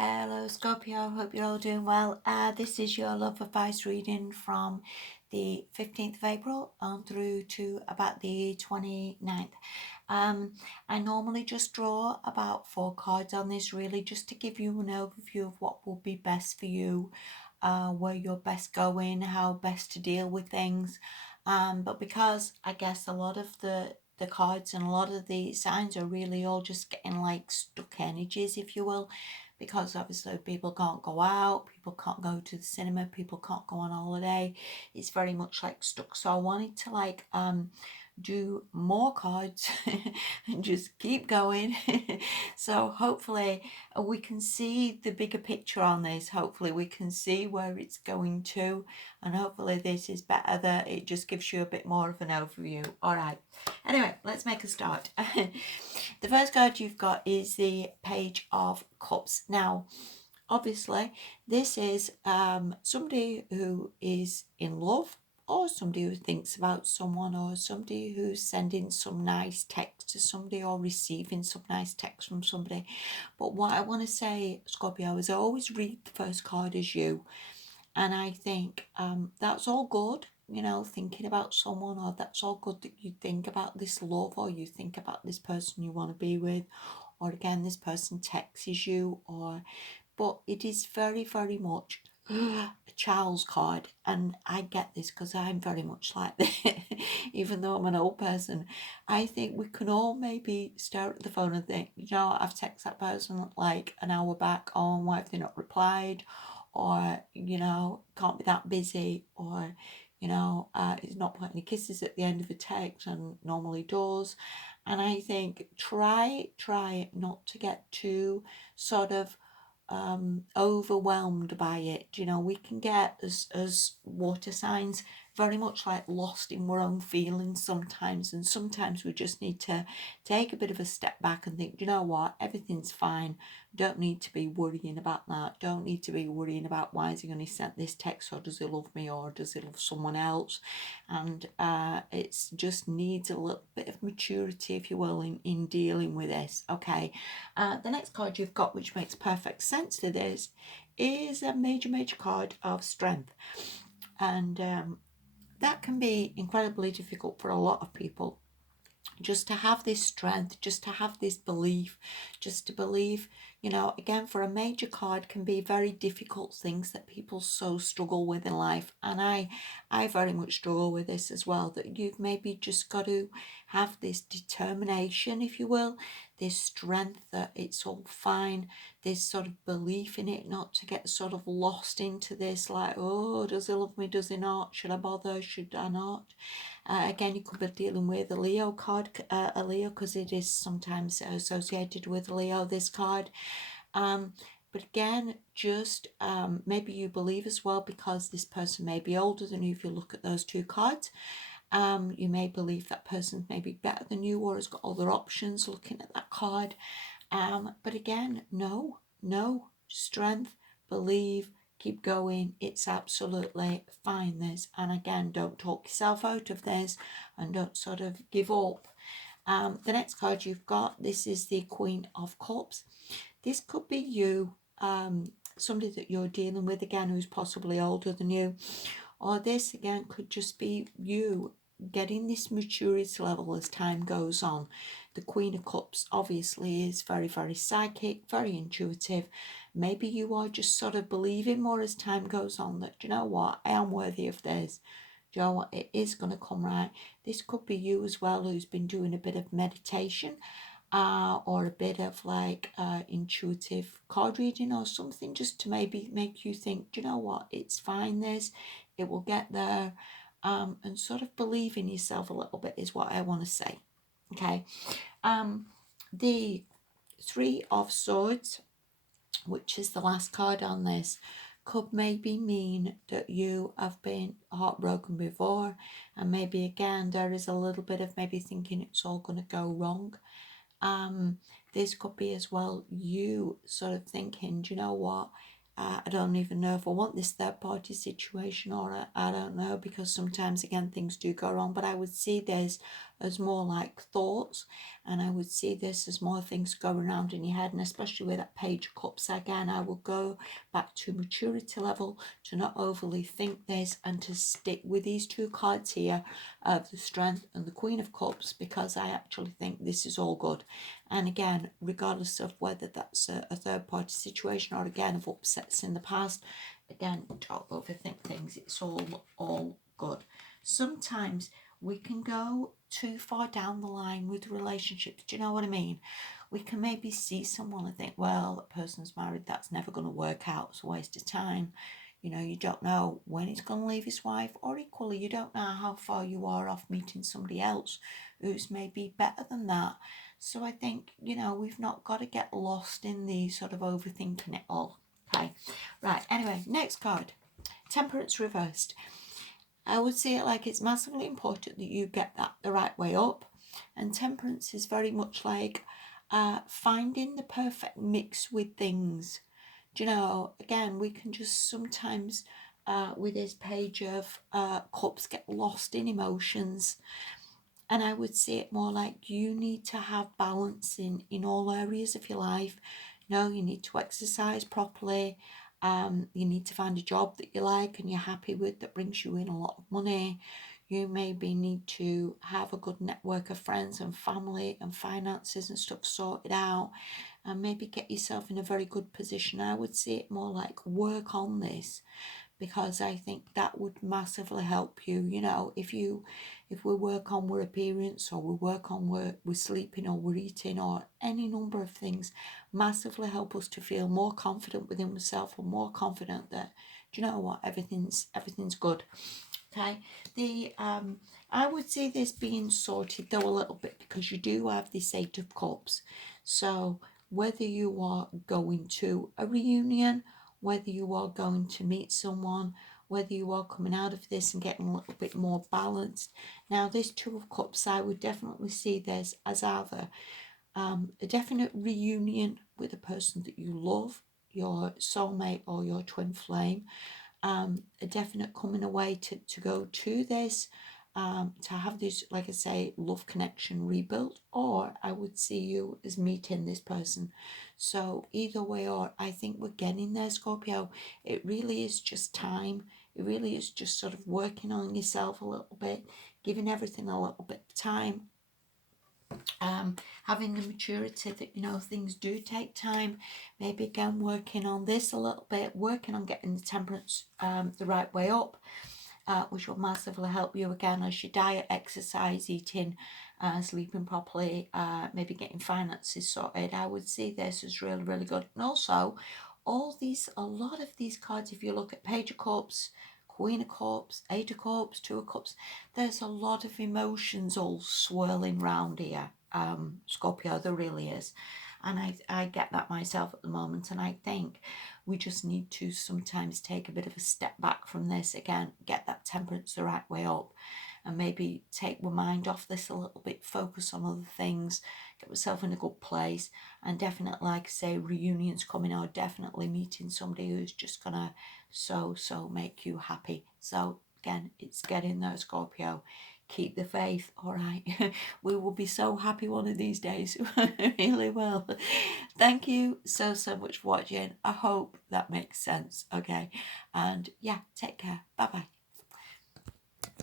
Hello Scorpio, hope you're all doing well. This is your love advice reading from the 15th of April on through to about the 29th. I normally just draw about 4 cards on this, really just to give you an overview of what will be best for you, where you're best going, how best to deal with things. But because I guess a lot of the cards and a lot of the signs are really all just getting like stuck energies, if you will, because obviously people can't go out, people can't go to the cinema, people can't go on holiday. It's very much like stuck. So I wanted to like do more cards and just keep going. So hopefully we can see the bigger picture on this. Hopefully we can see where it's going to, and hopefully this is better, that it just gives you a bit more of an overview. All right, anyway, let's make a start. The first card you've got is the Page of Cups. Now obviously this is somebody who is in love, or somebody who thinks about someone, or somebody who's sending some nice text to somebody, or receiving some nice text from somebody. But what I want to say, Scorpio, is I always read the first card as you, and I think that's all good, you know, thinking about someone, or that's all good that you think about this love, or you think about this person you want to be with, or again this person texts you, or but it is very, very much a child's card. And I get this because I'm very much like that. Even though I'm an old person, I think we can all maybe stare at the phone and think, you know, I've texted that person like an hour back, oh, why have they not replied? Or, you know, can't be that busy, or, you know, he's not putting any kisses at the end of a text and normally does. And I think try not to get too sort of overwhelmed by it. You know, we can get as water signs very much like lost in our own feelings sometimes, and sometimes we just need to take a bit of a step back and think, you know what, everything's fine. Don't need to be worrying about that. Don't need to be worrying about why is he going to send this text, or does he love me, or does he love someone else. And it's just needs a little bit of maturity, if you will, in dealing with this. Okay, the next card you've got, which makes perfect sense to this, is a major card of strength. And that can be incredibly difficult for a lot of people, just to have this strength, just to have this belief, just to believe, you know, again, for a major card can be very difficult things that people so struggle with in life. And I very much struggle with this as well, that you've maybe just got to have this determination, if you will, this strength that it's all fine, this sort of belief in it, not to get sort of lost into this, like, oh, does he love me, does he not, should I bother, should I not. Again, you could be dealing with a Leo card, a Leo, because it is sometimes associated with Leo, this card. But again, just maybe you believe as well, because this person may be older than you. If you look at those two cards, you may believe that person may be better than you, or has got other options looking at that card. But again, no, strength, believe, keep going. It's absolutely fine, this. And again, don't talk yourself out of this, and don't sort of give up. The next card you've got, this is the Queen of Cups. This could be you, somebody that you're dealing with, again, who's possibly older than you. Or this, again, could just be you getting this maturity level as time goes on. The Queen of Cups obviously is very, very psychic, very intuitive. Maybe you are just sort of believing more as time goes on that, you know what, I am worthy of this. Do you know what, it is going to come right. This could be you as well, who's been doing a bit of meditation, or a bit of like intuitive card reading or something, just to maybe make you think, do you know what, it's fine, this, it will get there. And sort of believe in yourself a little bit is what I want to say. Okay, the Three of Swords, which is the last card on this, could maybe mean that you have been heartbroken before, and maybe again there is a little bit of maybe thinking it's all going to go wrong. This could be as well you sort of thinking, do you know what, I don't even know if I want this third party situation, or I don't know, because sometimes again things do go wrong. But I would see this as more like thoughts, and I would see this as more things going around in your head. And especially with that Page of Cups again, I will go back to maturity level, to not overly think this, and to stick with these two cards here of the Strength and the Queen of Cups, because I actually think this is all good. And again, regardless of whether that's a third party situation or again of upsets in the past, again, don't overthink things. It's all good. Sometimes we can go too far down the line with relationships. Do you know what I mean? We can maybe see someone and think, well, that person's married, that's never going to work out, it's a waste of time. You know, you don't know when he's going to leave his wife, or equally, you don't know how far you are off meeting somebody else who's maybe better than that. So I think, you know, we've not got to get lost in the sort of overthinking it all. Okay, right, anyway, next card, Temperance reversed. I would see it like it's massively important that you get that the right way up. And Temperance is very much like finding the perfect mix with things. Do you know, again, we can just sometimes, with this Page of Cups, get lost in emotions. And I would see it more like you need to have balance in all areas of your life. No, you need to exercise properly. You need to find a job that you like and you're happy with, that brings you in a lot of money. You maybe need to have a good network of friends and family and finances and stuff sorted out, and maybe get yourself in a very good position. I would see it more like work on this, because I think that would massively help you. You know, if we work on our appearance, or we work on we're sleeping, or we're eating, or any number of things, massively help us to feel more confident within ourselves, and more confident that, do you know what, everything's good. Okay, the I would say this being sorted though a little bit, because you do have this Eight of Cups. So whether you are going to a reunion, whether you are going to meet someone, whether you are coming out of this and getting a little bit more balanced. Now, this Two of Cups, I would definitely see this as either a definite reunion with a person that you love, your soulmate or your twin flame, a definite coming away to go to this, to have this, like I say, love connection rebuilt, or I would see you as meeting this person. So either way, or I think we're getting there, Scorpio. It really is just time. It really is just sort of working on yourself a little bit, giving everything a little bit of time, having the maturity that, you know, things do take time. Maybe again working on this a little bit, working on getting the Temperance the right way up, which will massively help you again as your diet, exercise, eating, sleeping properly, maybe getting finances sorted. I would see this as really, really good. And also, a lot of these cards, if you look at Page of Cups, Queen of Cups, Eight of Cups, Two of Cups, there's a lot of emotions all swirling round here, Scorpio, there really is. And I get that myself at the moment, and I think we just need to sometimes take a bit of a step back from this again, get that Temperance the right way up, and maybe take my mind off this a little bit, focus on other things, get myself in a good place. And definitely, like I say, reunions coming out, definitely meeting somebody who's just gonna so make you happy. So again, it's getting there, Scorpio. Keep the faith, all right? We will be so happy one of these days. Really will. Thank you so much for watching. I hope that makes sense, okay? And yeah, take care. Bye bye.